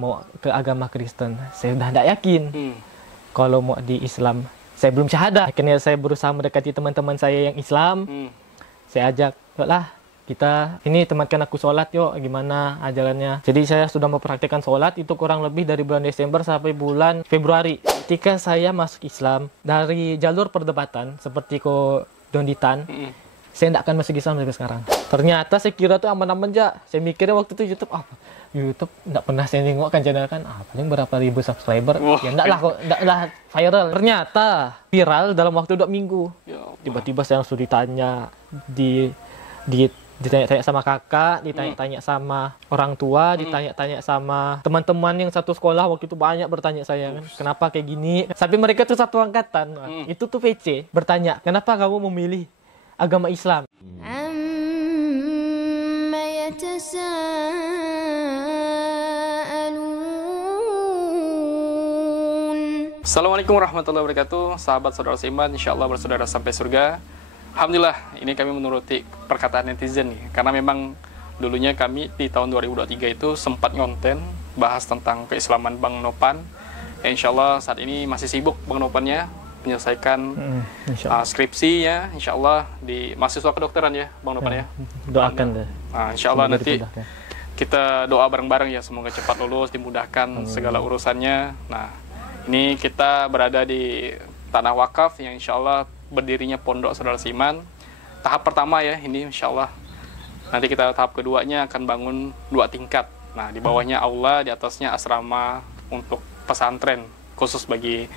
mau ke agama Kristen. Saya udah tidak yakin. Kalau mau di Islam, saya belum syahadah. Akhirnya saya berusaha mendekati teman-teman saya yang Islam. Saya ajak, lah kita ini temankan aku sholat yuk, gimana ajarannya. Jadi saya sudah mempraktikkan sholat itu kurang lebih dari bulan Desember sampai bulan Februari. Ketika saya masuk Islam dari jalur perdebatan seperti ko Donditan, saya tidak akan masuk Islam sampai sekarang. Ternyata saya kira tuh aman-aman aja. Saya mikirnya waktu itu YouTube apa? YouTube tidak pernah saya nengok kan channel kan. Paling berapa ribu subscriber. Ya enggak lah kok, enggak lah viral. Ternyata viral dalam waktu 2 minggu. Tiba-tiba saya langsung ditanya ditanya-tanya sama kakak, ditanya-tanya sama orang tua, ditanya-tanya sama teman-teman yang satu sekolah. Waktu itu banyak bertanya saya kan, kenapa kayak gini. Sampai mereka tuh satu angkatan. Itu tuh VC bertanya, kenapa kamu memilih agama Islam? Assalamualaikum warahmatullahi wabarakatuh. Sahabat saudara seiman, insyaallah bersaudara sampai surga. Alhamdulillah, ini kami menuruti perkataan netizen nih. Karena memang dulunya kami di tahun 2023 itu sempat ngonten bahas tentang keislaman Bang Nopan. Insyaallah saat ini masih sibuk Bang Nopannya menyelesaikan skripsinya, insyaallah di mahasiswa kedokteran ya Bang Nopan ya. Doakan deh. Nah, insyaallah nanti kita doa bareng-bareng ya, semoga cepat lulus, dimudahkan segala urusannya. Nah, ini kita berada di tanah wakaf yang insyaallah berdirinya Pondok Saudara Seiman. Tahap pertama ya ini insyaallah. Nanti kita tahap keduanya akan bangun 2 tingkat. Nah, di bawahnya aula, di atasnya asrama untuk pesantren khusus bagi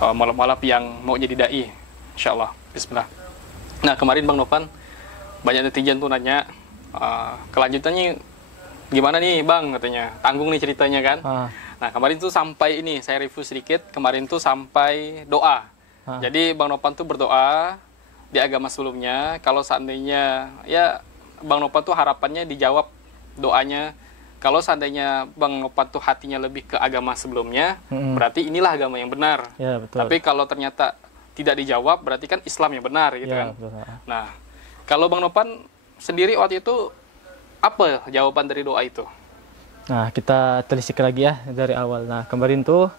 mualaf-mualaf yang mau jadi dai. Insyaallah. Bismillah. Nah, kemarin Bang Nopan banyak netizen tuh nanya kelanjutannya gimana nih Bang, katanya. Tanggung nih ceritanya kan. Nah, kemarin tuh sampai ini, saya review sedikit, kemarin tuh sampai doa. Jadi Bang Nopan tuh berdoa di agama sebelumnya, kalau seandainya, ya Bang Nopan tuh harapannya dijawab doanya. Kalau seandainya Bang Nopan tuh hatinya lebih ke agama sebelumnya, berarti inilah agama yang benar. Ya, betul. Tapi kalau ternyata tidak dijawab, berarti kan Islam yang benar gitu kan. Betul. Nah, kalau Bang Nopan sendiri waktu itu, apa jawaban dari doa itu? Nah, kita telisik lagi ya dari awal. Nah, kemarin tuh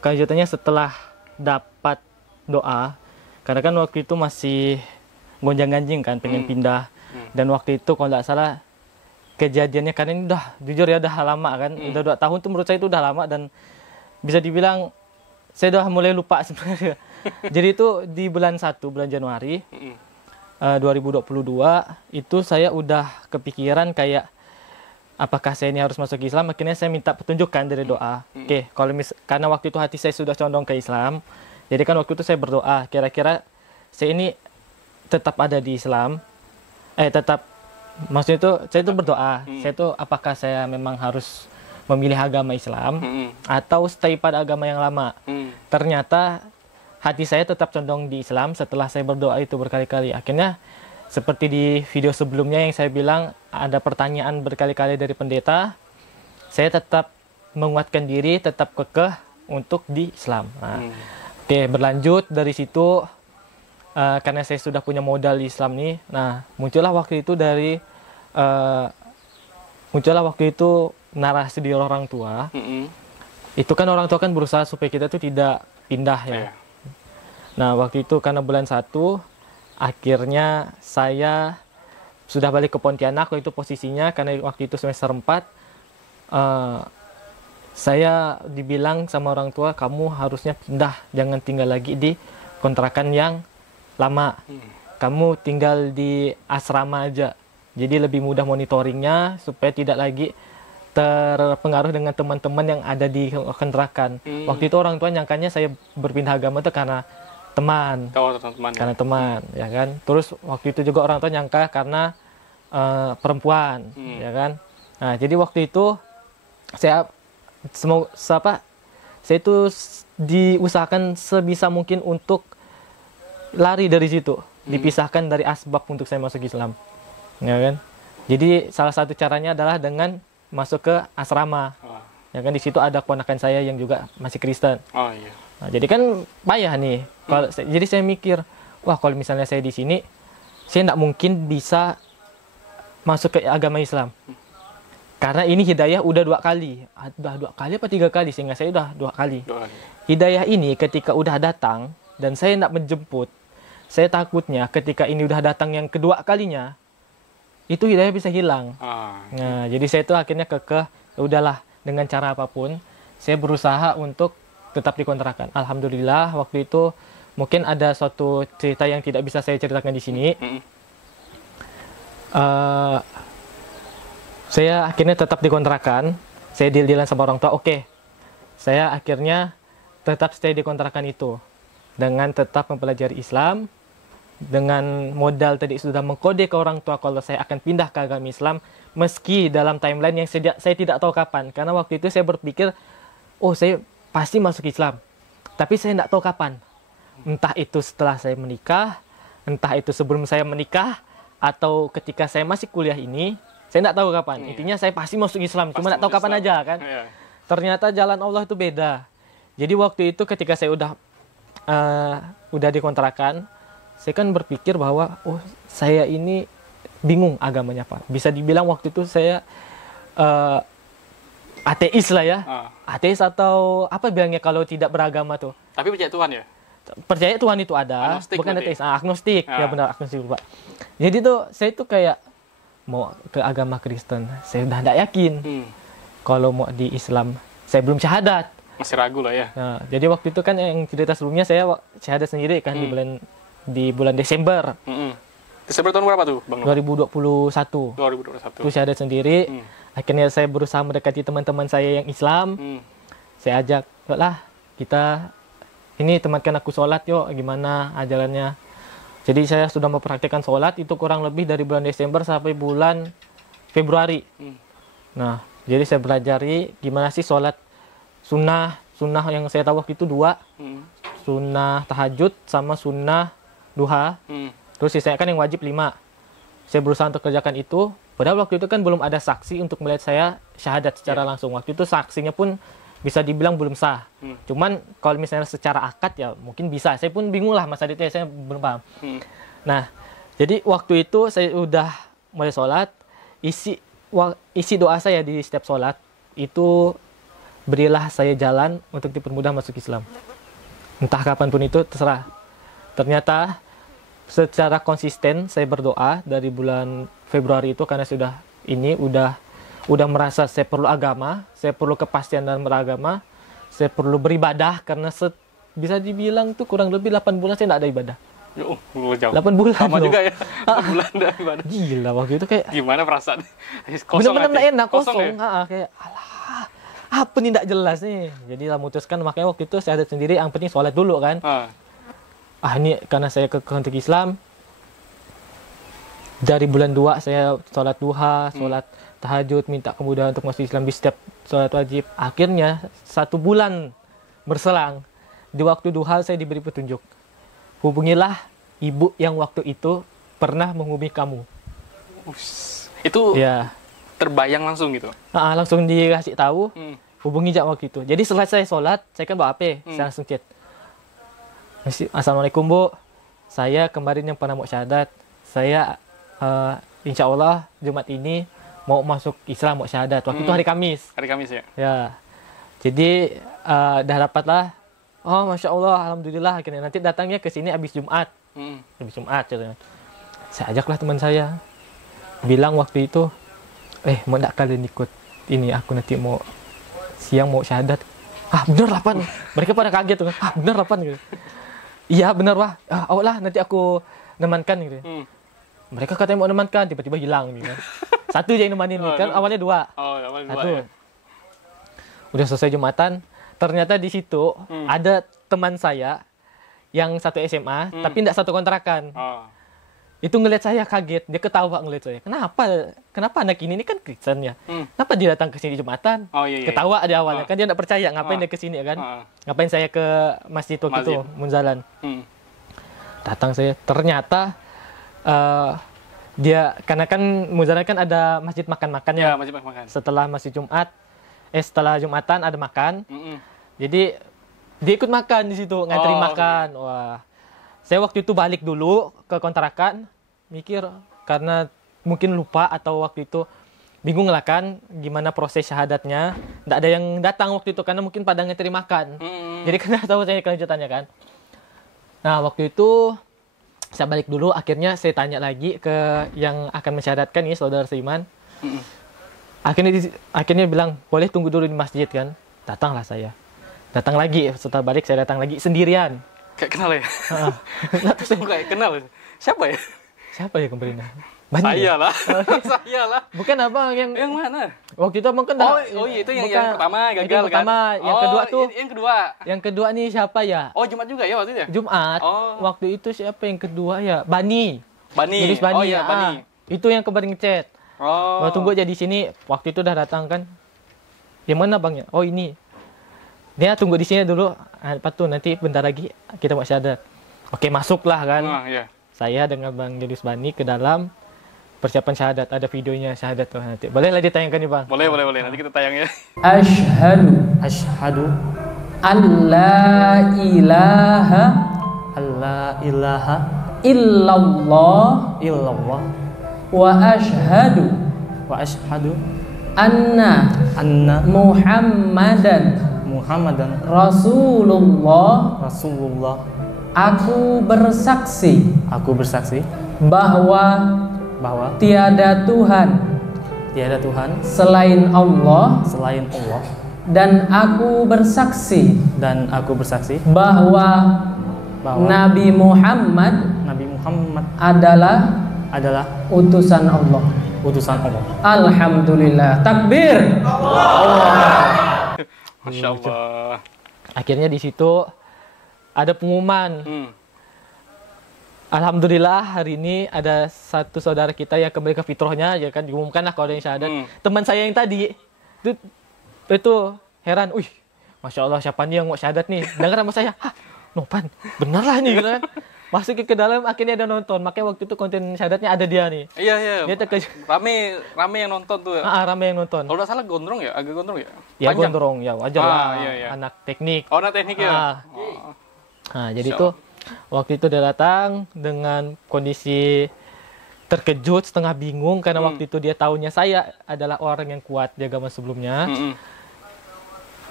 kelanjutannya setelah dapat doa, karena kan waktu itu masih gonjang-ganjing kan, pengen pindah. Dan waktu itu kalau nggak salah kejadiannya, karena ini udah jujur ya udah lama kan, udah 2 tahun tuh menurut saya itu udah lama, dan bisa dibilang saya udah mulai lupa sebenarnya. Jadi itu di bulan Januari 2022 itu saya udah kepikiran kayak apakah saya ini harus masuk Islam. Akhirnya saya minta petunjuk kan dari doa. Oke, kalau karena waktu itu hati saya sudah condong ke Islam, jadi kan waktu itu saya berdoa, kira-kira saya ini tetap ada di Islam, tetap, maksudnya itu saya itu berdoa, saya itu apakah saya memang harus memilih agama Islam atau stay pada agama yang lama. Ternyata hati saya tetap condong di Islam setelah saya berdoa itu berkali-kali. Akhirnya seperti di video sebelumnya yang saya bilang ada pertanyaan berkali-kali dari pendeta, saya tetap menguatkan diri, tetap kekeh untuk di Islam. Nah, oke, berlanjut dari situ, karena saya sudah punya modal di Islam nih. Nah, muncullah waktu itu narasi di orang tua. Itu kan orang tua kan berusaha supaya kita tuh tidak pindah ya. Nah, waktu itu karena bulan 1, akhirnya saya sudah balik ke Pontianak. Waktu itu posisinya karena waktu itu semester 4, saya dibilang sama orang tua, kamu harusnya pindah, jangan tinggal lagi di kontrakan yang lama. Kamu tinggal di asrama aja. Jadi lebih mudah monitoringnya supaya tidak lagi terpengaruh dengan teman-teman yang ada di kontrakan. Waktu itu orang tua nyangkanya saya berpindah agama itu karena teman. Karena teman, ya kan. Terus waktu itu juga orang tua nyangka karena perempuan, ya kan. Nah, jadi waktu itu saya itu diusahakan sebisa mungkin untuk lari dari situ, dipisahkan dari asbab untuk saya masuk Islam, ya kan. Jadi salah satu caranya adalah dengan masuk ke asrama, ya kan. Di situ ada keponakan saya yang juga masih Kristen. Nah, jadi kan payah nih. Jadi saya mikir, wah kalau misalnya saya di sini, saya tidak mungkin bisa masuk ke agama Islam. Karena ini hidayah udah 2 kali. Udah 2 kali apa 3 kali, sehingga saya udah 2 kali. 2 kali. Hidayah ini ketika udah datang dan saya nak menjemput, saya takutnya ketika ini udah datang yang kedua kalinya, itu hidayah bisa hilang. Nah, jadi saya tuh akhirnya kekeh, ya udahlah, dengan cara apapun saya berusaha untuk tetap dikontrakan. Alhamdulillah waktu itu mungkin ada suatu cerita yang tidak bisa saya ceritakan di sini. Saya akhirnya tetap dikontrakan. Saya deal-dealan sama orang tua. Oke, saya akhirnya tetap stay di kontrakan itu dengan tetap mempelajari Islam. Dengan modal tadi sudah mengkode ke orang tua kalau saya akan pindah ke agama Islam, meski dalam timeline yang saya tidak tahu kapan. Karena waktu itu saya berpikir, oh saya pasti masuk Islam, tapi saya tidak tahu kapan. Entah itu setelah saya menikah, entah itu sebelum saya menikah, atau ketika saya masih kuliah ini, saya tidak tahu kapan. Intinya saya pasti masuk Islam, cuma tidak tahu kapan aja kan. Ternyata jalan Allah itu beda. Jadi waktu itu ketika saya udah dikontrakan, saya kan berpikir bahwa oh saya ini bingung agamanya Pak. Bisa dibilang waktu itu saya ateis lah ya. Ateis atau apa bilangnya kalau tidak beragama tuh. Tapi percaya Tuhan ya? Percaya Tuhan itu ada, agnostik bukan ateis. Agnostik, ya benar agnostik Pak. Jadi tuh saya tuh kayak mau ke agama Kristen, saya udah tidak yakin. Kalau mau di Islam, saya belum syahadat. Masih ragu lah ya. Nah, jadi waktu itu kan yang cerita sebelumnya saya syahadat sendiri kan di bulan Desember. Desember tahun berapa tuh, Bang? 2021. 2021. Itu syahadat sendiri. Akhirnya saya berusaha mendekati teman-teman saya yang Islam. Saya ajak, yuklah kita ini temankan aku sholat yuk, gimana ajarannya. Jadi saya sudah mempraktikkan sholat itu kurang lebih dari bulan Desember sampai bulan Februari. Nah, jadi saya belajari gimana sih sholat sunnah yang saya tahu waktu itu 2. Sunnah tahajud sama sunnah duha. Terus sisanya kan yang wajib 5. Saya berusaha untuk kerjakan itu. Padahal waktu itu kan belum ada saksi untuk melihat saya syahadat secara langsung. Waktu itu saksinya pun bisa dibilang belum sah. Cuman kalau misalnya secara akad ya mungkin bisa. Saya pun bingung lah masa itu saya belum paham. Nah, jadi waktu itu saya udah mulai sholat. Isi doa saya di setiap sholat itu, berilah saya jalan untuk dipermudah masuk Islam. Entah kapanpun itu terserah. Ternyata secara konsisten saya berdoa dari bulan Februari itu karena udah merasa saya perlu agama, saya perlu kepastian dalam beragama, saya perlu beribadah karena bisa dibilang tuh kurang lebih 8 bulan saya tidak ada ibadah. Jauh. 8 bulan sama loh. juga ya. 8 bulan tidak ibadah. Gila waktu itu kayak gimana perasaan? Bener-bener nggak enak, kosong. Ya? Kayak alah, apa nih tidak jelas nih. Jadi lah memutuskan, makanya waktu itu saya ada sendiri, yang penting sholat dulu kan. Ini karena saya ke untuk Islam. Dari bulan 2 saya sholat duha, sholat tahajud, minta kemudahan untuk masuk Islam di setiap sholat wajib. Akhirnya 1 bulan berselang, di waktu duha saya diberi petunjuk. Hubungilah ibu yang waktu itu pernah menghubungi kamu. Itu ya terbayang langsung gitu? Langsung dikasih tahu, hubungi jak waktu itu. Jadi setelah saya sholat, saya kan bawa HP, saya langsung chat. Assalamualaikum Bu, saya kemarin yang pernah mau syahadat, saya insya Allah Jumat ini mau masuk Islam, mau syahadat. Waktu itu hari Kamis. Hari Kamis ya? Ya, jadi dah dapatlah. Oh Masya Allah, Alhamdulillah, akhirnya nanti datangnya ke sini habis Jumat. Habis Jumat, katanya. Saya ajaklah teman saya, bilang waktu itu, mau nggak kalian ikut ini, aku nanti mau siang mau syahadat. Bener lah Pan. Mereka pada kaget tuh. Bener lah Pan gitu. Iya benar wah. Lah nanti aku nemankan gitu. Mereka katanya mau nemankan, tiba-tiba hilang gitu kan. Satu aja yang nemanin kan, awalnya 2. Awalnya 2 satu. ya. Udah selesai Jumatan, ternyata di situ ada teman saya yang satu SMA, tapi tidak satu kontrakan. Itu ngelihat saya kaget, dia ketawa ngelihat saya. Kenapa anak ini kan Kristen ya? Kenapa dia datang ke sini Jumatan? Iya. Ketawa di awalnya, kan dia tidak percaya ngapain dia ke sini kan? Ngapain saya ke masjid waktu itu, Munzalan. Datang saya, ternyata dia, karena kan Munzalan kan ada masjid makan-makan ya. Masjid makan. Setelah Jumatan ada makan. Jadi dia ikut makan di situ, ngantri makan. Wah. Saya waktu itu balik dulu ke kontrakan, mikir karena mungkin lupa atau waktu itu bingung lah kan gimana proses syahadatnya. Nggak ada yang datang waktu itu karena mungkin pada ngeteri makan. Jadi kan nggak tahu saya kelanjutannya kan. Nah waktu itu saya balik dulu, akhirnya saya tanya lagi ke yang akan mensyahadatkan ini saudara seiman. Akhirnya bilang boleh tunggu dulu di masjid kan. Datanglah saya. Datang lagi, setelah balik saya datang lagi sendirian. Kayak kenal ya? Kayak kenal. Siapa ya? Siapa ya kemarin? Saya lah. Saya lah. Bukan abang yang mana? waktu itu abang kan Oh iya, itu yang pertama gagal yang pertama, kan? yang kedua tuh. Yang kedua nih siapa ya? Oh, Jumat juga ya waktu itu ya? Jumat. Waktu itu siapa yang kedua ya? Bani. Bani. Bani. Oh iya, Bani. Itu yang kemarin ngechat. Tunggu aja di sini. Waktu itu udah datang kan. Yang mana bangnya? Oh ini. Dia tunggu di sini dulu. Apa tuh nanti bentar lagi kita mau syahadat. Oke, masuklah kan. Iya. Saya dengan Bang Julius Bani ke dalam persiapan syahadat. Ada videonya syahadat tuh nanti. Bolehlah ditayangkan nih bang? Boleh. Nanti kita tayang ya. Asyhadu alla ilaha illallah wa ashhadu anna Muhammadan Rasulullah. Aku bersaksi bahwa tiada Tuhan selain Allah, dan aku bersaksi bahwa Nabi Muhammad adalah utusan Allah. Alhamdulillah. Takbir. Masya Allah. Akhirnya di situ ada pengumuman. Alhamdulillah hari ini ada satu saudara kita yang kembali ke fitrahnya, ya kan, diumumkan lah kalau ada yang syahadat. Teman saya yang tadi itu heran, Masya Allah, siapa nih yang mau syahadat nih? Dengar sama saya, Nopan, bener lah nih kan. Masuk ke dalam, akhirnya ada nonton. Makanya waktu itu konten syahadatnya ada dia nih. Iya. Dia rame yang nonton tuh. Rame yang nonton. Kalau nggak salah gondrong ya, agak gondrong ya. Ya panjang. Gondrong, ya wajar lah. Iya. Anak teknik. Anak teknik ya. Nah, jadi tuh waktu itu dia datang dengan kondisi terkejut, setengah bingung karena waktu itu dia tahunya saya adalah orang yang kuat di agama sebelumnya.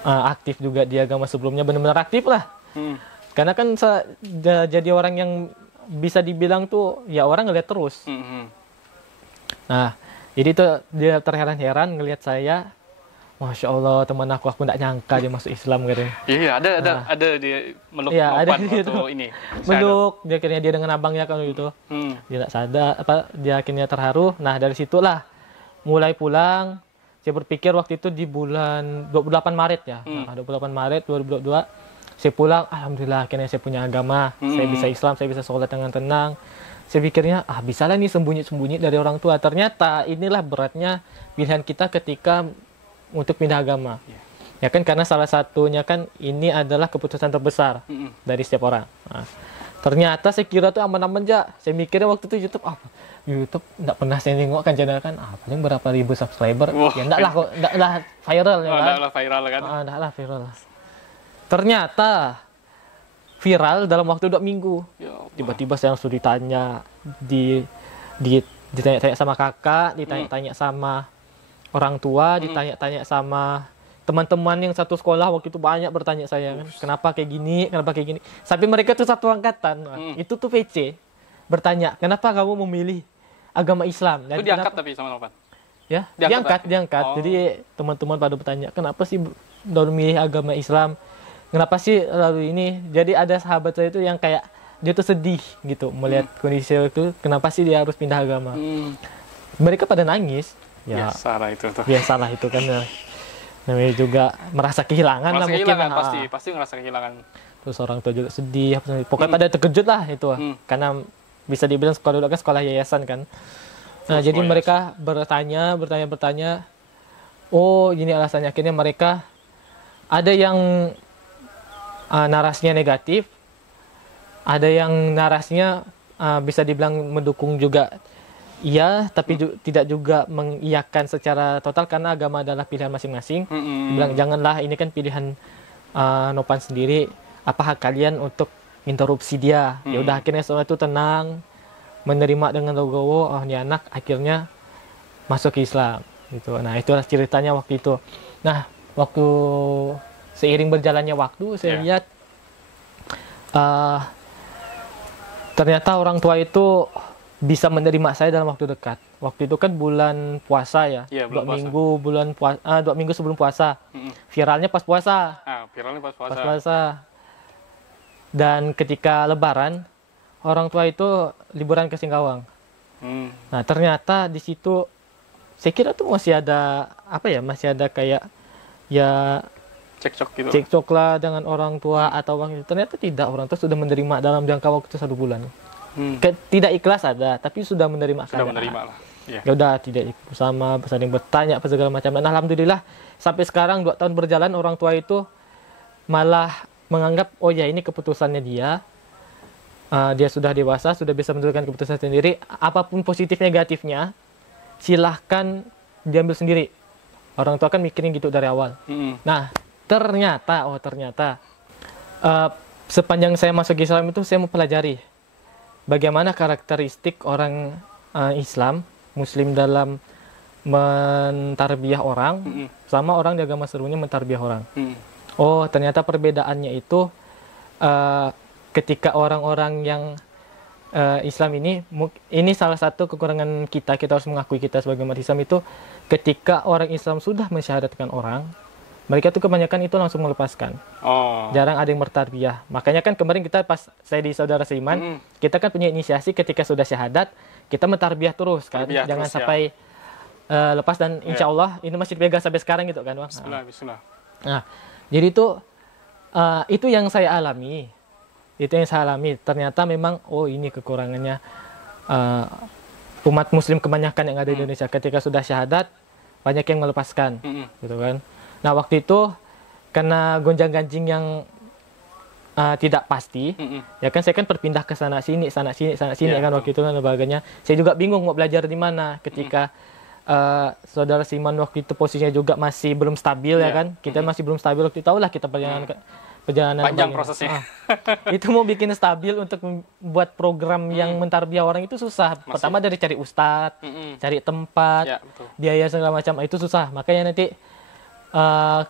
Aktif juga di agama sebelumnya, benar-benar aktif lah. Karena kan jadi orang yang bisa dibilang tuh ya orang ngeliat terus. Nah, jadi tuh dia terheran-heran ngelihat saya. Masya Allah, teman aku nggak nyangka dia masuk Islam gitu. Iya, ada dia meluk atau ini. Meluk, dia akhirnya dia dengan abangnya kan gitu. Dia tak sadar dia akhirnya terharu. Nah, dari situlah mulai pulang. Saya berpikir waktu itu di bulan 28 Maret ya. 28 Maret 2022. Saya pulang, alhamdulillah akhirnya saya punya agama, saya bisa Islam, saya bisa sholat dengan tenang. Saya pikirnya, bisa lah nih sembunyi-sembunyi dari orang tua. Ternyata inilah beratnya pilihan kita ketika untuk pindah agama. Ya kan, karena salah satunya kan ini adalah keputusan terbesar dari setiap orang. Nah, ternyata saya kira tuh aman-aman aja. Saya mikirnya waktu itu YouTube nggak pernah saya nengok kan channel kan, paling berapa ribu subscriber. Ya enggak lah viral ya kan. Enggak lah viral. Ternyata viral dalam waktu 2 minggu. Tiba-tiba saya langsung ditanya, ditanya-tanya sama kakak, ditanya-tanya sama orang tua, ditanya-tanya sama teman-teman yang satu sekolah waktu itu banyak bertanya saya kan, kenapa kayak gini. Sampai mereka tuh satu angkatan. Itu tuh PC bertanya, kenapa kamu memilih agama Islam? Dan itu diangkat tapi sama Nopan? Ya, diangkat. Jadi teman-teman pada bertanya, kenapa sih baru milih agama Islam? Kenapa sih lalu ini? Jadi ada sahabat saya itu yang kayak dia tuh sedih gitu melihat kondisi itu. Kenapa sih dia harus pindah agama? Mereka pada nangis. Ya, biasalah itu kan. Namanya juga merasa kehilangan lah mungkin. Pasti ngerasa kehilangan. Terus orang tua juga sedih. Pokoknya pada terkejut lah itu. Karena bisa dibilang sekolah dulu kan sekolah yayasan kan. Nah, jadi mereka bertanya. Oh, ini alasannya. Akhirnya mereka ada yang narasinya negatif, ada yang narasinya bisa dibilang mendukung juga, iya, tapi tidak juga mengiyakan secara total karena agama adalah pilihan masing-masing. Bilang janganlah, ini kan pilihan Nopan sendiri, apa hak kalian untuk interupsi dia? Ya udah, akhirnya semua itu tenang, menerima dengan legowo. Oh, ini anak akhirnya masuk ke Islam. gitu. Nah, itulah ceritanya waktu itu. Nah, waktu seiring berjalannya waktu saya lihat ternyata orang tua itu bisa menerima saya dalam waktu dekat. Waktu itu kan bulan puasa ya, 2 minggu sebelum puasa. Viralnya pas puasa. Viralnya pas puasa. Pas puasa. Dan ketika Lebaran, orang tua itu liburan ke Singkawang. Nah, ternyata di situ saya kira tuh masih ada masih ada kayak ya cekcok gitu. Cekcok lah dengan orang tua atau bang itu. Ternyata tidak, orang tua sudah menerima dalam jangka waktu 1 bulan. Tidak ikhlas ada, tapi sudah menerima. Sudah menerima lah. Ya udah, tidak sama, saling bertanya apa segala macam. Dan alhamdulillah sampai sekarang 2 tahun berjalan, orang tua itu malah menganggap oh ya ini keputusannya dia. Dia sudah dewasa, sudah bisa menentukan keputusan sendiri. Apapun positif negatifnya, silahkan diambil sendiri. Orang tua kan mikirin gitu dari awal. Nah, ternyata sepanjang saya masuk Islam itu saya mempelajari bagaimana karakteristik orang Islam, Muslim dalam mentarbiyah orang, sama orang di agama serunya mentarbiyah orang. Oh, ternyata perbedaannya itu ketika orang-orang yang Islam ini salah satu kekurangan kita harus mengakui kita sebagai umat Islam itu ketika orang Islam sudah mensyahadatkan orang, mereka tuh kebanyakan itu langsung melepaskan. Jarang ada yang bertarbiyah. Makanya kan kemarin kita pas saya di Saudara Seiman, kita kan punya inisiasi ketika sudah syahadat, kita mentarbiyah terus kan. Jangan sampai lepas, dan insya Allah ini masih dipegang sampai sekarang gitu kan, Bang. Bismillah. Nah, jadi itu yang saya alami. Ternyata memang ini kekurangannya umat Muslim kebanyakan yang ada di Indonesia. Ketika sudah syahadat banyak yang melepaskan, gitu kan. Nah, waktu itu karena gonjang-ganjing yang tidak pasti, ya kan saya kan berpindah ke sana sini kan waktu itu kan lembaganya. Saya juga bingung mau belajar di mana ketika Saudara Siman waktu itu posisinya juga masih belum stabil ya kan. Kita masih belum stabil waktu itu, tahulah kita perjalanan panjang prosesnya. Itu mau bikin stabil untuk membuat program yang mentarbiyah orang itu susah. Pertama dari cari ustadz, cari tempat, biaya segala macam itu susah. Makanya nanti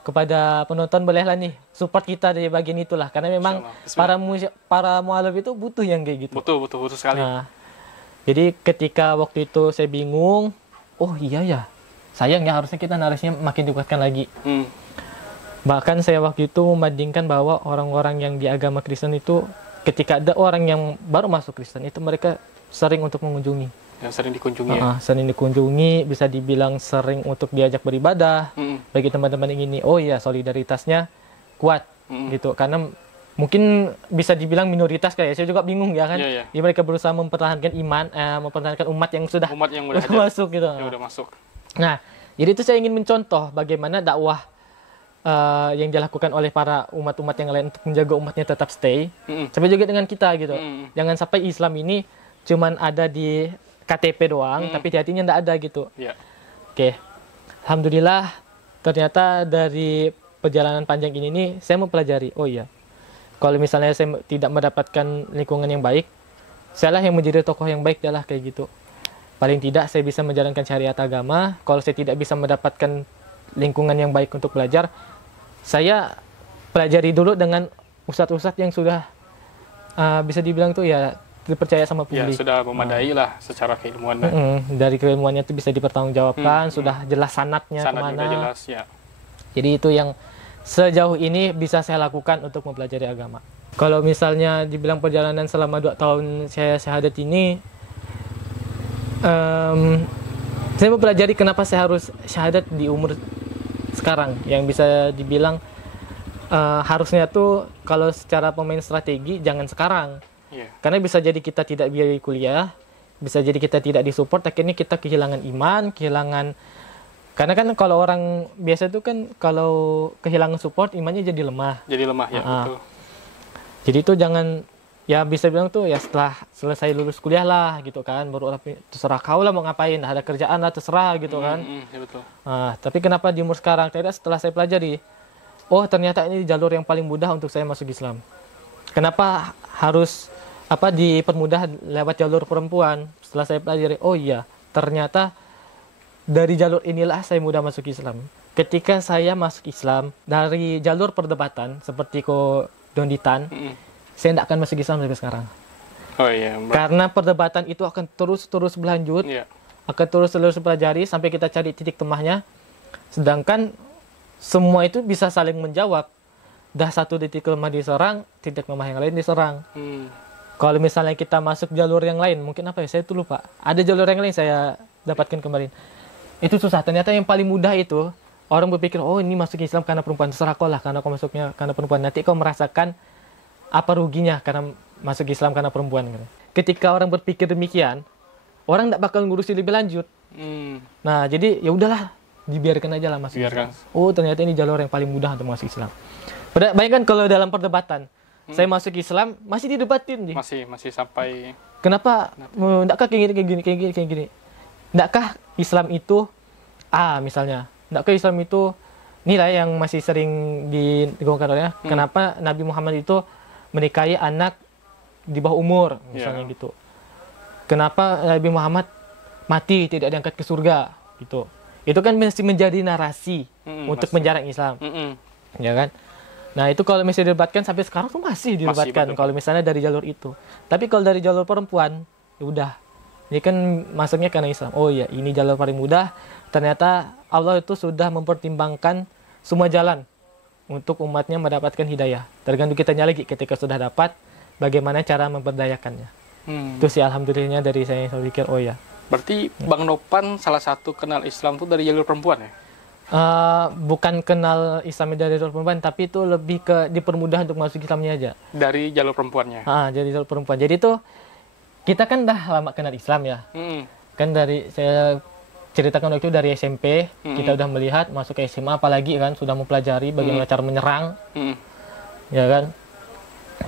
kepada penonton bolehlah nih support kita dari bagian itulah, karena memang para mualaf itu butuh yang kayak gitu. Butuh sekali. Nah, jadi ketika waktu itu saya bingung, oh iya ya, sayang ya, harusnya kita narasinya makin dikuatkan lagi. Bahkan saya waktu itu membandingkan bahwa orang-orang yang di agama Kristen itu ketika ada orang yang baru masuk Kristen itu mereka sering untuk mengunjungi. Yang sering dikunjungi ya? Sering dikunjungi, bisa dibilang sering untuk diajak beribadah. Bagi teman-teman yang ini, oh iya solidaritasnya kuat gitu. Karena mungkin bisa dibilang minoritas kayak saya juga bingung ya kan. Ya, mereka berusaha mempertahankan iman, mempertahankan umat yang sudah masuk gitu. Udah masuk. Nah, jadi itu saya ingin mencontoh bagaimana dakwah yang dilakukan oleh para umat-umat yang lain untuk menjaga umatnya tetap stay. Sampai juga dengan kita gitu. Jangan sampai Islam ini cuman ada di KTP doang, tapi di hatinya enggak ada gitu. Oke. Alhamdulillah ternyata dari perjalanan panjang ini nih saya mempelajari, oh iya, kalau misalnya saya tidak mendapatkan lingkungan yang baik, saya lah yang menjadi tokoh yang baik adalah kayak gitu. Paling tidak saya bisa menjalankan syariat agama. Kalau saya tidak bisa mendapatkan lingkungan yang baik untuk belajar, saya pelajari dulu dengan ustadz-ustadz yang sudah bisa dibilang tuh ya dipercaya sama publik. Ya, sudah memadai lah secara keilmuan. Dari keilmuannya itu bisa dipertanggungjawabkan, sudah jelas sanadnya kemana. Sudah jelas, ya. Jadi itu yang sejauh ini bisa saya lakukan untuk mempelajari agama. Kalau misalnya dibilang perjalanan selama 2 tahun saya syahadat ini, saya mempelajari kenapa saya harus syahadat di umur sekarang, yang bisa dibilang harusnya tuh kalau secara pemain strategi jangan sekarang. Karena bisa jadi kita tidak biayai kuliah, bisa jadi kita tidak disupport, akhirnya kita kehilangan iman, karena kan kalau orang biasa itu kan kalau kehilangan support imannya jadi lemah. Jadi lemah ya, betul. Jadi itu jangan, ya bisa bilang tuh ya setelah selesai lulus kuliah lah gitu kan, baru terserah kau lah mau ngapain, ada kerjaan lah terserah gitu kan. Ya betul. Tapi kenapa di umur sekarang? Ternyata setelah saya pelajari, oh ternyata ini jalur yang paling mudah untuk saya masuk Islam. Kenapa harus dipermudah lewat jalur perempuan? Setelah saya pelajari, oh iya ternyata dari jalur inilah saya mudah masuk Islam. Ketika saya masuk Islam dari jalur perdebatan seperti ko Donditan, saya tidak akan masuk Islam sampai sekarang. Oh iya. Karena perdebatan itu akan terus berlanjut, akan terus pelajari sampai kita cari titik tengahnya. Sedangkan semua itu bisa saling menjawab. Dah satu titik lemah diserang, titik lemah yang lain diserang. Kalau misalnya kita masuk jalur yang lain, mungkin apa ya? Saya tuh lupa. Ada jalur yang lain saya dapatkan kemarin. Itu susah. Ternyata yang paling mudah itu orang berpikir, oh ini masuk Islam karena perempuan. Terserah kau lah karena kau masuknya karena perempuan. Nanti kau merasakan apa ruginya karena masuk Islam karena perempuan. Ketika orang berpikir demikian, orang tidak bakal ngurusi lebih lanjut. Nah, jadi ya udahlah, dibiarkan aja lah masuk Islam. Oh, ternyata ini jalur yang paling mudah untuk masuk Islam. Bayangkan kalau dalam perdebatan, saya masuk Islam masih didebatin. Masih sampai. Kenapa? Enggakah kayak gini? Enggakah Islam itu misalnya? Enggakah Islam itu nilai yang masih sering digongkan olehnya? Kenapa Nabi Muhammad itu menikahi anak di bawah umur, misalnya gitu? Kenapa Nabi Muhammad mati tidak diangkat ke surga? Gitu. Itu kan mesti menjadi narasi untuk menjarang Islam, ya kan? Nah itu kalau misalnya didebatkan sampai sekarang tuh masih didebatkan kalau misalnya dari jalur itu. Tapi kalau dari jalur perempuan, ya udah. Ini kan masuknya karena Islam. Oh iya, ini jalur paling mudah. Ternyata Allah itu sudah mempertimbangkan semua jalan untuk umatnya mendapatkan hidayah. Tergantung kitanya lagi ketika sudah dapat, bagaimana cara memperdayakannya. Itu sih alhamdulillahnya dari saya pikir, oh ya. Berarti Bang Nopan salah satu kenal Islam tuh dari jalur perempuan ya? Bukan kenal Islam dari jalur perempuan, tapi itu lebih ke dipermudah untuk masuk Islamnya aja. Dari jalur perempuannya? Jadi jalur perempuan. Jadi tuh kita kan dah lama kenal Islam ya. Kan dari saya ceritakan waktu itu dari SMP, kita udah melihat masuk ke SMA apalagi kan sudah mempelajari bagaimana cara menyerang. Ya kan?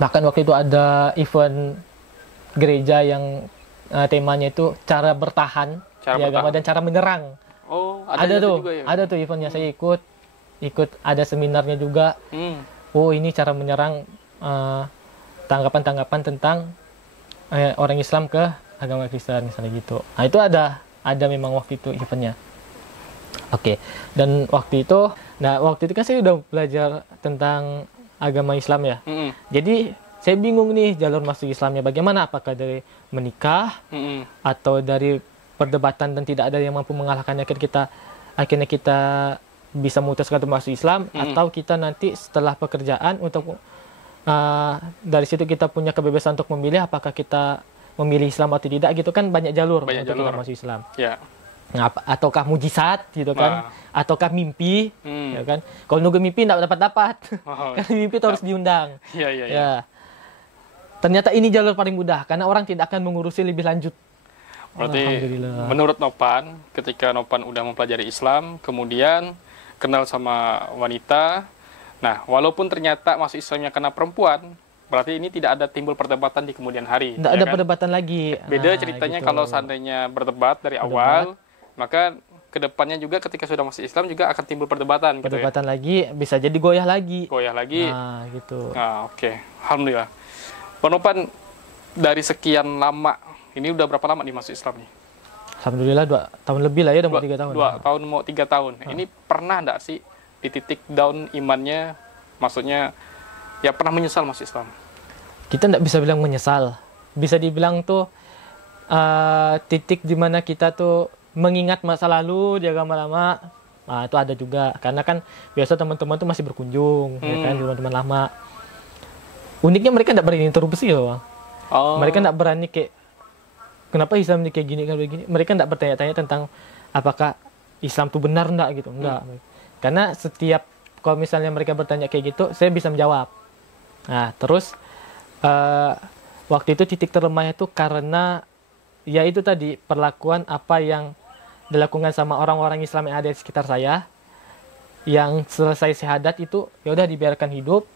Bahkan waktu itu ada event gereja yang temanya itu cara bertahan di agama dan cara menyerang. Oh, ada tuh, juga ya? Ada tuh eventnya saya ikut ada seminarnya juga. Oh ini cara menyerang tanggapan tentang orang Islam ke agama Kristen misalnya gitu. Nah itu ada memang waktu itu eventnya. Oke. Dan waktu itu kan saya udah belajar tentang agama Islam ya. Jadi saya bingung nih jalur masuk Islamnya bagaimana, apakah dari menikah atau dari perdebatan dan tidak ada yang mampu mengalahkannya, akhirnya kita bisa memutuskan untuk masuk Islam, atau kita nanti setelah pekerjaan untuk dari situ kita punya kebebasan untuk memilih apakah kita memilih Islam atau tidak gitu kan, banyak jalur untuk kita masuk Islam. Nah, ataukah mujizat gitu kan, ataukah mimpi, ya kan? Kalau nunggu mimpi nggak dapat, karena mimpi itu harus diundang. Ya. Ternyata ini jalur paling mudah karena orang tidak akan mengurusi lebih lanjut. Berarti menurut Nopan, ketika Nopan udah mempelajari Islam, kemudian kenal sama wanita, nah walaupun ternyata masuk Islamnya karena perempuan, berarti ini tidak ada timbul perdebatan di kemudian hari. Tidak ada perdebatan lagi. Beda ceritanya gitu. Kalau seandainya berdebat dari awal, maka kedepannya juga ketika sudah masuk Islam juga akan timbul perdebatan. Perdebatan gitu ya? Lagi, bisa jadi goyah lagi. Nah gitu. Oke. Alhamdulillah. Pak Nopan, dari sekian lama, ini udah berapa lama nih masuk Islam nih? Alhamdulillah 2 tahun lebih lah ya, udah mau 3 tahun. 2 tahun mau 3 tahun. Ini pernah enggak sih di titik down imannya, maksudnya ya pernah menyesal masuk Islam? Kita enggak bisa bilang menyesal. Bisa dibilang tuh titik dimana kita tuh mengingat masa lalu di agama lama. Nah, itu ada juga. Karena kan biasa teman-teman tuh masih berkunjung, ya kan, teman-teman lama. Uniknya mereka enggak berani interupsi loh, Bang. Mereka enggak berani kayak kenapa Islam ini kayak gini kan begini. Mereka enggak bertanya-tanya tentang apakah Islam itu benar enggak gitu. Enggak. Karena setiap kalau misalnya mereka bertanya kayak gitu, saya bisa menjawab. Nah, terus waktu itu titik terlemahnya itu karena ya itu tadi perlakuan apa yang dilakukan sama orang-orang Islam yang ada di sekitar saya, yang selesai syahadat itu ya udah dibiarkan hidup.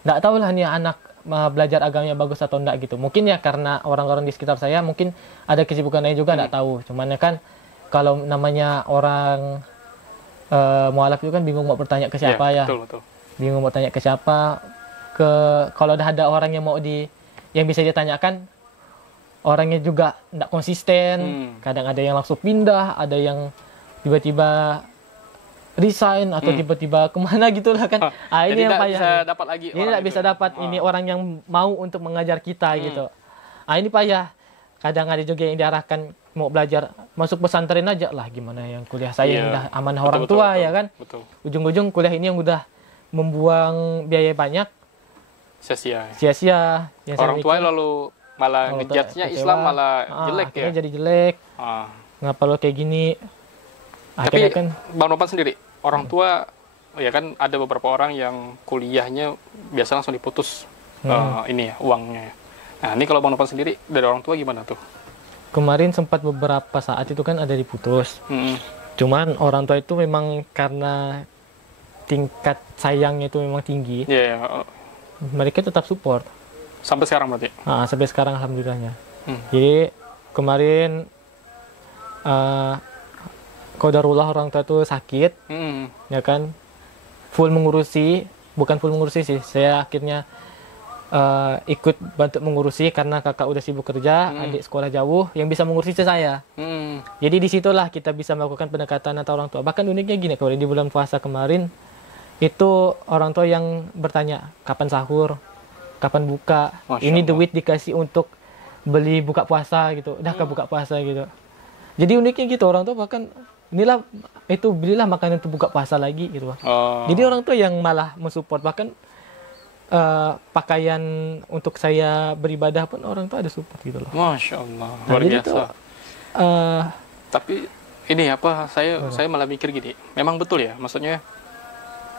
Nggak tahu lah nih anak belajar agamanya bagus atau enggak gitu. Mungkin ya karena orang-orang di sekitar saya mungkin ada kesibukan lain juga, nggak tahu. Cuman ya kan kalau namanya orang mualaf itu kan bingung mau bertanya ke siapa ya. Betul. Bingung mau tanya ke siapa. Kalau ada orang yang yang bisa ditanyakan, orangnya juga nggak konsisten. Kadang ada yang langsung pindah, ada yang tiba-tiba resign atau tiba-tiba kemana gitulah kan. Ini Jadi yang nggak payah. bisa dapat lagi Ini orang nggak itu bisa ya? dapat ini orang yang mau untuk mengajar kita gitu. Ini payah. Kadang ada juga yang diarahkan mau belajar masuk pesantren aja lah, gimana yang kuliah saya yang Iya. udah amanah Betul, orang betul, tua betul. ya kan. Betul. Ujung-ujung kuliah ini yang udah membuang biaya banyak, Sia-sia. sia-sia. Yang saya Orang tua mikir, lalu malah orang tua ngejudge-nya kecewa. Islam malah jelek ya. Akhirnya jadi jelek. Ah. Ngapa lo kayak gini? Tapi Akhirnya kan Bang Nopan sendiri, orang tua ya kan ada beberapa orang yang kuliahnya biasa langsung diputus ini ya uangnya. Nah ini kalau Bang Nopan sendiri dari orang tua gimana tuh? kemarin sempat beberapa saat itu kan ada diputus. Mm-mm. Cuman orang tua itu memang karena tingkat sayangnya itu memang tinggi, Iya, mereka tetap support. sampai sekarang berarti. Sampai sekarang alhamdulillahnya. Hmm. Jadi kemarin qadarullah orang tua itu sakit, Mm-mm. ya kan, bukan full mengurusi sih, saya akhirnya ikut bantu mengurusi karena kakak udah sibuk kerja, adik sekolah jauh, yang bisa mengurusi saya. Mm. Jadi disitulah kita bisa melakukan pendekatan antar orang tua. Bahkan uniknya gini, kemarin di bulan puasa kemarin itu orang tua yang bertanya kapan sahur, kapan buka, Masya ini Allah. duit dikasih untuk beli buka puasa gitu, udah ke buka puasa gitu. Jadi uniknya gitu, orang tua bahkan inilah itu belilah makanan untuk buka puasa lagi gitu. Oh. Jadi orang tua yang malah mensupport, bahkan pakaian untuk saya beribadah pun orang tua ada support gitu loh. Masya Allah, Nah, luar jadi biasa. tuh, Tapi ini apa? Saya malah mikir gini. Memang betul ya, maksudnya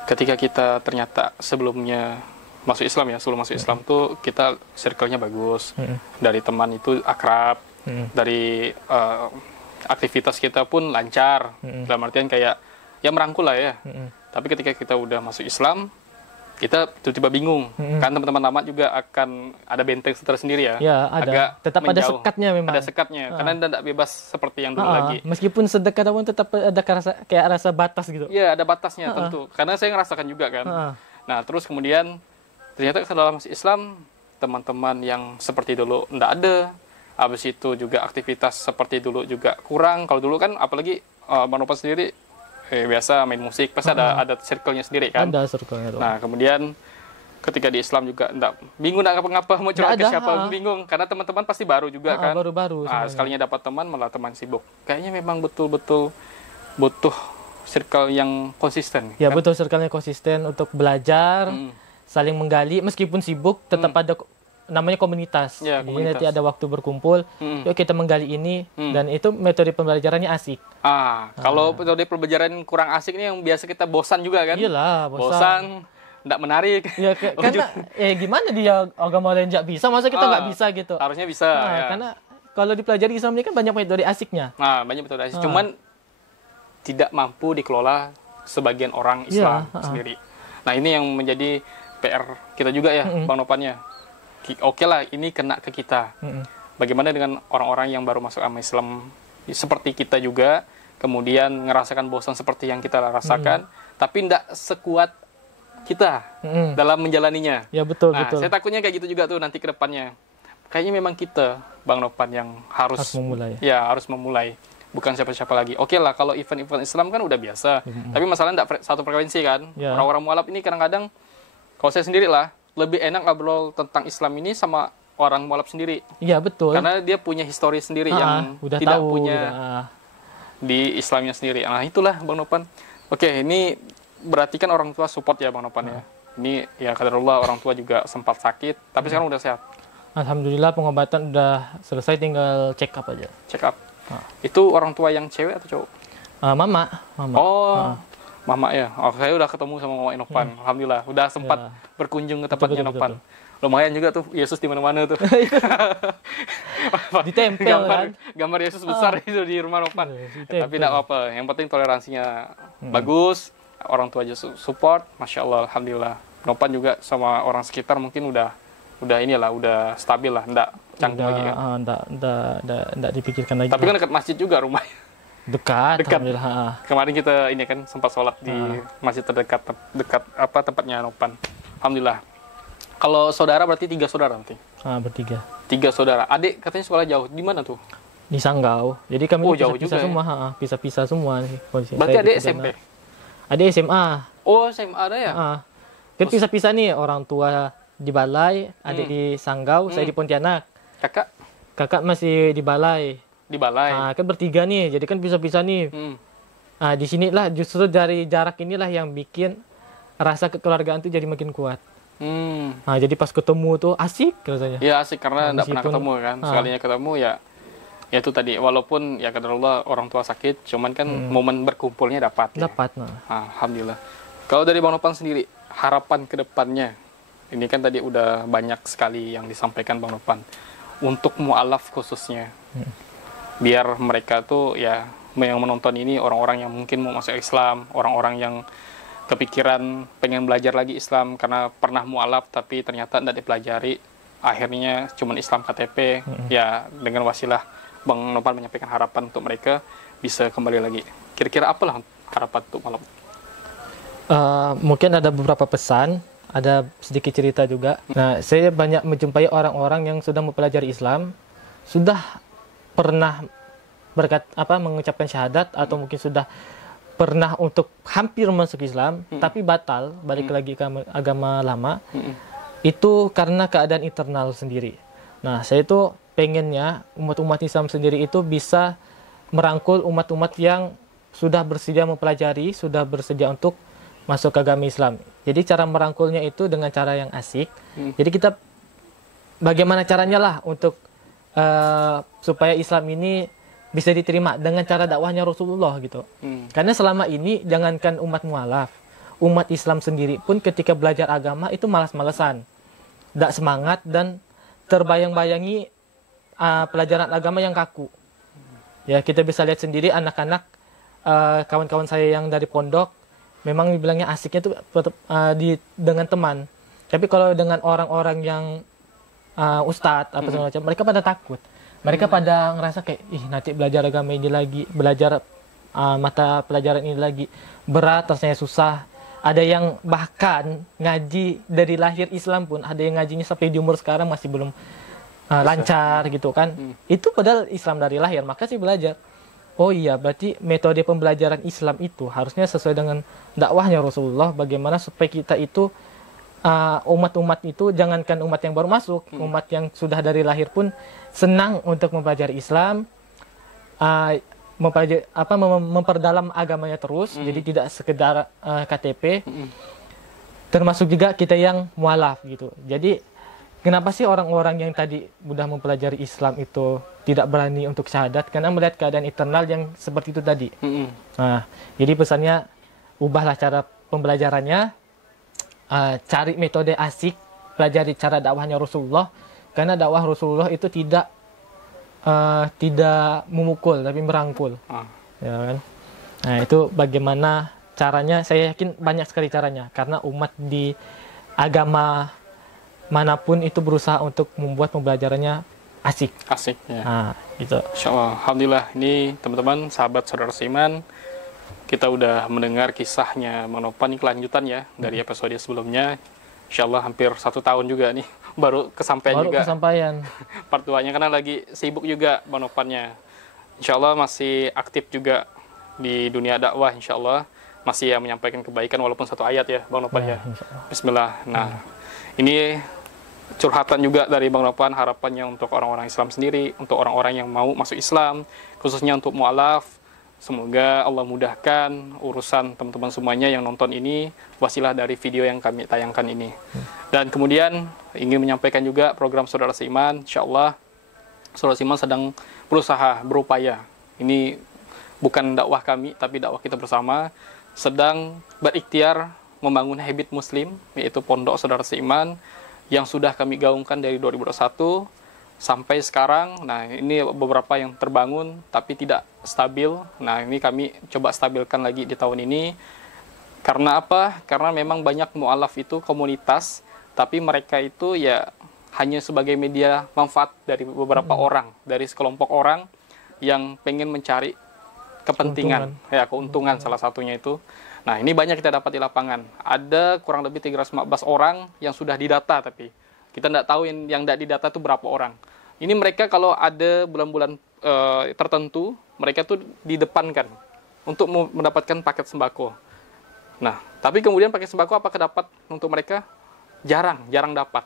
ketika kita ternyata sebelumnya masuk Islam ya, sebelum masuk Islam tuh kita circle-nya bagus, dari teman itu akrab, dari aktivitas kita pun lancar, dalam artian kayak ya merangkul lah ya. Tapi ketika kita udah masuk Islam, kita tiba-tiba bingung, kan teman-teman lama juga akan ada benteng tersendiri ya. Ya, ada. Agak Tetap ada menjauh. sekatnya memang. Ada sekatnya, karena tidak bebas seperti yang dulu lagi. Meskipun sedekat pun tetap ada kayak rasa batas gitu. Iya, ada batasnya tentu. Karena saya ngerasakan juga kan. Nah, terus kemudian ternyata setelah masuk Islam, teman-teman yang seperti dulu tidak ada. Habis itu juga aktivitas seperti dulu juga kurang. Kalau dulu kan apalagi Bang Nopan sendiri biasa main musik, pasti ada circle-nya sendiri kan. Ada circle-nya tuh. Nah, kemudian ketika di Islam juga bingung enggak ngapa-ngapa mau curhat ke siapa, bingung karena teman-teman pasti baru juga kan. Baru-baru. Sekalinya dapat teman malah teman sibuk. Kayaknya memang betul-betul butuh circle yang konsisten. Ya kan? betul, circle-nya konsisten untuk belajar, saling menggali, meskipun sibuk tetap ada namanya komunitas. Ya, Jadi komunitas. nanti ada waktu berkumpul, yuk kita menggali ini, dan itu metode pembelajarannya asik. Kalau metode pembelajaran kurang asik nih yang biasa kita bosan juga kan? Iyalah, Bosan, enggak menarik. Ya, karena gimana dia agama lain nggak bisa, masa kita nggak bisa gitu. Harusnya bisa. Ya. Karena kalau dipelajari Islam ini kan banyak metode asiknya. Nah, banyak metode asik. Cuman tidak mampu dikelola sebagian orang Islam sendiri. Nah, ini yang menjadi PR kita juga ya, Bang Nopannya. Oke lah, ini kena ke kita. Bagaimana dengan orang-orang yang baru masuk agama Islam seperti kita juga, kemudian ngerasakan bosan seperti yang kita rasakan, tapi tidak sekuat kita dalam menjalaninya. Ya betul, Nah, betul. saya takutnya kayak gitu juga tuh nanti ke depannya. Kayaknya memang kita, Bang Nopan, yang harus memulai. Ya, harus memulai. Bukan siapa-siapa lagi. Oke lah, kalau event-event Islam kan udah biasa. Tapi masalahnya tidak satu frekuensi kan. Ya. Orang-orang mualaf ini kadang-kadang, kalau saya sendiri lah, lebih enak ngobrol tentang Islam ini sama orang mualaf sendiri. Iya betul. Karena dia punya histori sendiri yang udah tidak tahu, punya di Islamnya sendiri. Nah, itulah Bang Nopan. Oke, ini berarti kan orang tua support ya Bang Nopan ya. Ini ya qadarullah orang tua juga sempat sakit, tapi sekarang udah sehat. Alhamdulillah pengobatan udah selesai, tinggal check up aja. Check up. Itu orang tua yang cewek atau cowok? Mama. Oh, mama ya. Oh, saya udah ketemu sama mama Nopan. Alhamdulillah, udah sempat berkunjung ke tempatnya betul, Nopan. Lumayan juga tuh Yesus di mana-mana tuh. Ditempel kan. Gambar Yesus besar itu di rumah Nopan. ditempel. Tapi tidak apa-apa. Yang penting toleransinya bagus. Orang tua aja support. Masya Allah, alhamdulillah. Nopan juga sama orang sekitar mungkin udah inilah, udah stabil lah, enggak canggung lagi kan. Enggak dipikirkan lagi. Tapi kan dekat masjid juga rumahnya. Dekat. Alhamdulillah. Kemarin kita ini kan sempat sholat di masjid terdekat dekat tempatnya Nopan. Alhamdulillah. Kalau saudara berarti 3 saudara nanti. Bertiga. 3 saudara. Adik katanya sekolah jauh. Di mana tuh? di Sanggau. Jadi kami Oh, ini jauh pisah-pisah juga ya? semua, pisah-pisah semua nih kondisi. Berarti Saya adik di SMP? Ada SMA. Oh, SMA ada ya? Kan pisah-pisah nih, orang tua di Balai, adik di Sanggau, saya di Pontianak. Kakak Kakak masih di Balai. di Balai. Kan bertiga nih, jadi kan pisah-pisah nih. Hmm. Di sinilah justru dari jarak inilah yang bikin rasa kekeluargaan tuh jadi makin kuat. Hmm. Jadi pas ketemu tuh asik rasanya. Ya asik karena enggak pernah meskipun- ketemu kan. Sekalinya ketemu ya itu tadi, walaupun ya kadarullah orang tua sakit, cuman kan momen berkumpulnya dapat. Ya. Dapat. Alhamdulillah. Kalau dari Bang Nopan sendiri, harapan ke depannya, ini kan tadi udah banyak sekali yang disampaikan Bang Nopan. Untuk mu'alaf khususnya, biar mereka tuh ya, yang menonton ini orang-orang yang mungkin mau masuk Islam, orang-orang yang kepikiran pengen belajar lagi Islam karena pernah mu'alaf tapi ternyata tidak dipelajari, akhirnya cuman Islam KTP, ya dengan wasilah Bang Nopan menyampaikan harapan untuk mereka bisa kembali lagi. Kira-kira apalah harapan untuk malam? Mungkin ada beberapa pesan, ada sedikit cerita juga. Nah, saya banyak menjumpai orang-orang yang sudah mempelajari Islam, sudah pernah mengucapkan syahadat atau mungkin sudah pernah untuk hampir masuk Islam, tapi batal balik lagi ke agama lama. Itu karena keadaan internal sendiri. Nah, saya itu pengennya umat-umat Islam sendiri itu bisa merangkul umat-umat yang sudah bersedia mempelajari, sudah bersedia untuk masuk ke agama Islam. Jadi cara merangkulnya itu dengan cara yang asik. Jadi kita bagaimana caranya lah untuk supaya Islam ini bisa diterima dengan cara dakwahnya Rasulullah gitu. Karena selama ini jangankan umat mualaf, umat Islam sendiri pun ketika belajar agama itu malas-malesan, tidak semangat dan terbayang-bayangi pelajaran agama yang kaku. Ya kita bisa lihat sendiri anak-anak kawan-kawan saya yang dari pondok memang dibilangnya asiknya tuh dengan teman. Tapi kalau dengan orang-orang yang ustadz apa segala macam, mereka pada takut. Mereka pada ngerasa kayak, nanti belajar agama ini lagi, belajar mata pelajaran ini lagi berat, rasanya susah. Ada yang bahkan ngaji dari lahir Islam pun, ada yang ngajinya sampai di umur sekarang masih belum lancar gitu kan. Itu padahal Islam dari lahir, maka sih belajar. Oh iya, berarti metode pembelajaran Islam itu harusnya sesuai dengan dakwahnya Rasulullah, bagaimana supaya kita itu umat-umat itu, jangankan umat yang baru masuk, umat yang sudah dari lahir pun senang untuk mempelajari Islam, memperdalam agamanya terus, jadi tidak sekedar KTP. Termasuk juga kita yang mualaf gitu. Jadi kenapa sih orang-orang yang tadi mudah mempelajari Islam itu tidak berani untuk syahadat? Karena melihat keadaan internal yang seperti itu tadi. Nah, jadi pesannya ubahlah cara pembelajarannya, cari metode asik, pelajari cara dakwahnya Rasulullah. Karena dakwah Rasulullah itu tidak memukul tapi merangkul. Ya kan? Nah, itu bagaimana caranya? Saya yakin banyak sekali caranya. Karena umat di agama manapun itu berusaha untuk membuat pembelajarannya asik. Asik ya. Nah, gitu. Insyaallah. Alhamdulillah, ini teman-teman, sahabat saudara seiman, kita udah mendengar kisahnya Bang Nopan, ini kelanjutan ya dari episode sebelumnya. Insyaallah hampir 1 tahun juga nih baru kesampaian juga. Part 2-nya karena lagi sibuk juga Bang Nopannya. Insyaallah masih aktif juga di dunia dakwah, insyaallah masih ya menyampaikan kebaikan walaupun 1 ayat ya Bang Nopan ya. Bismillah. Nah, ini curhatan juga dari Bang Nopan, harapannya untuk orang-orang Islam sendiri, untuk orang-orang yang mau masuk Islam, khususnya untuk mu'alaf. Semoga Allah mudahkan urusan teman-teman semuanya yang nonton ini, wasilah dari video yang kami tayangkan ini. Dan kemudian ingin menyampaikan juga program Saudara Seiman, insyaallah Saudara Seiman sedang berusaha, berupaya. Ini bukan dakwah kami, tapi dakwah kita bersama, sedang berikhtiar membangun habit muslim, yaitu Pondok Saudara Seiman, yang sudah kami gaungkan dari 2021 sampai sekarang. Nah, ini beberapa yang terbangun tapi tidak stabil. Nah, ini kami coba stabilkan lagi di tahun ini. Karena apa? Karena memang banyak mu'alaf itu komunitas, tapi mereka itu ya hanya sebagai media manfaat dari beberapa orang, dari sekelompok orang yang pengen mencari kepentingan, keuntungan salah satunya itu. Nah, ini banyak kita dapat di lapangan. Ada kurang lebih 315 orang yang sudah didata, tapi kita tidak tahu yang tidak didata itu berapa orang. Ini mereka kalau ada bulan-bulan tertentu mereka tuh didepankan untuk mendapatkan paket sembako. Nah, tapi kemudian paket sembako apakah dapat untuk mereka? Jarang dapat.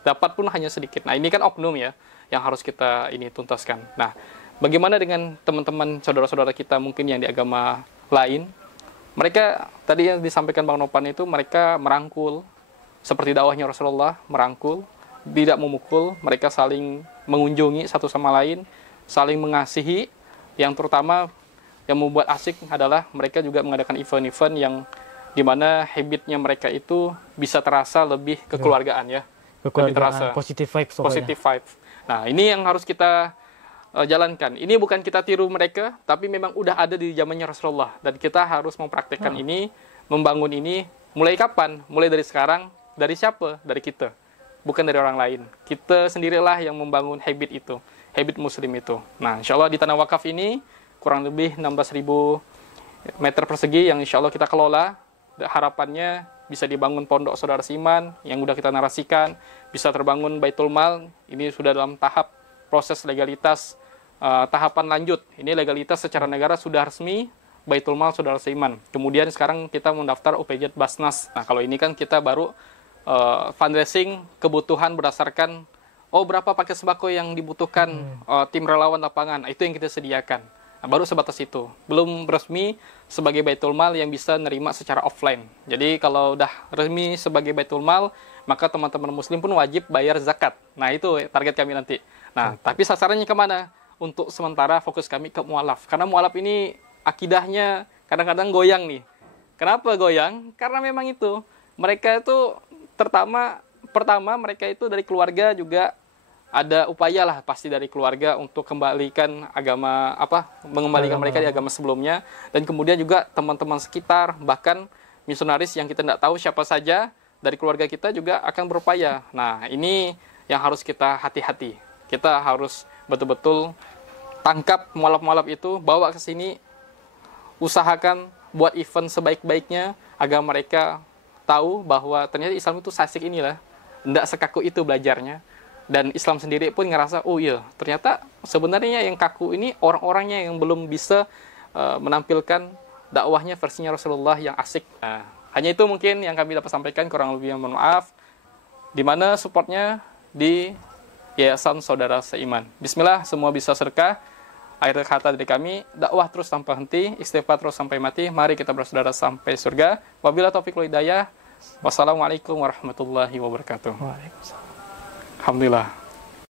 Dapat pun hanya sedikit. Nah, ini kan oknum ya yang harus kita ini tuntaskan. Nah, bagaimana dengan teman-teman saudara-saudara kita mungkin yang di agama lain? Mereka tadi yang disampaikan Bang Nopan itu mereka merangkul seperti dakwahnya Rasulullah, merangkul, tidak memukul, mereka saling mengunjungi satu sama lain, saling mengasihi. Yang terutama yang membuat asik adalah mereka juga mengadakan event-event yang dimana habitnya mereka itu bisa terasa lebih kekeluargaan ya. Lebih terasa positive vibes. Positive vibes. Nah, ini yang harus kita jalankan. Ini bukan kita tiru mereka, tapi memang udah ada di zamannya Rasulullah. Dan kita harus mempraktekkan ini, membangun ini. Mulai kapan? Mulai dari sekarang. Dari siapa? Dari kita. Bukan dari orang lain. Kita sendirilah yang membangun habit itu. Habit muslim itu. Nah, insya Allah di Tanah Wakaf ini kurang lebih 16.000 meter persegi yang insya Allah kita kelola. Harapannya bisa dibangun pondok saudara seiman yang udah kita narasikan, bisa terbangun Baitul Mal. Ini sudah dalam tahap proses legalitas tahapan lanjut. Ini legalitas secara negara sudah resmi Baitul Mal saudara seiman. Kemudian sekarang kita mendaftar UPJ Basnas. Nah, kalau ini kan kita baru fundraising kebutuhan berdasarkan berapa paket sembako yang dibutuhkan tim relawan lapangan. Itu yang kita sediakan. Nah, baru sebatas itu. Belum resmi sebagai Baitul Mal yang bisa nerima secara offline. Jadi kalau udah resmi sebagai Baitul Mal, maka teman-teman muslim pun wajib bayar zakat. Nah, itu target kami nanti. Nah, tapi sasarannya kemana? Untuk sementara fokus kami ke mualaf. Karena mualaf ini akidahnya kadang-kadang goyang nih. Kenapa goyang? Karena memang itu. Mereka itu pertama mereka itu dari keluarga juga ada upaya lah pasti dari keluarga untuk kembalikan agama mengembalikan mereka di agama sebelumnya, dan kemudian juga teman-teman sekitar bahkan misionaris yang kita tidak tahu siapa saja dari keluarga kita juga akan berupaya. Nah, ini yang harus kita hati-hati. Kita harus betul-betul tangkap mualaf-mualaf itu, bawa ke sini, usahakan buat event sebaik-baiknya agar mereka tahu bahwa ternyata Islam itu asik inilah, tidak sekaku itu belajarnya. Dan Islam sendiri pun ngerasa, oh iya, ternyata sebenarnya yang kaku ini orang-orangnya yang belum bisa menampilkan dakwahnya versinya Rasulullah yang asik. Nah, hanya itu mungkin yang kami dapat sampaikan, kurang lebih mohon maaf. Di mana supportnya di Yayasan Saudara Seiman. Bismillah, semua bisa sedekah. Akhir kata dari kami, dakwah terus tanpa henti, istighfar terus sampai mati. Mari kita bersaudara sampai surga. Wabillahi taufiq wal hidayah. Wassalamualaikum warahmatullahi wabarakatuh. Waalaikumsalam. Alhamdulillah.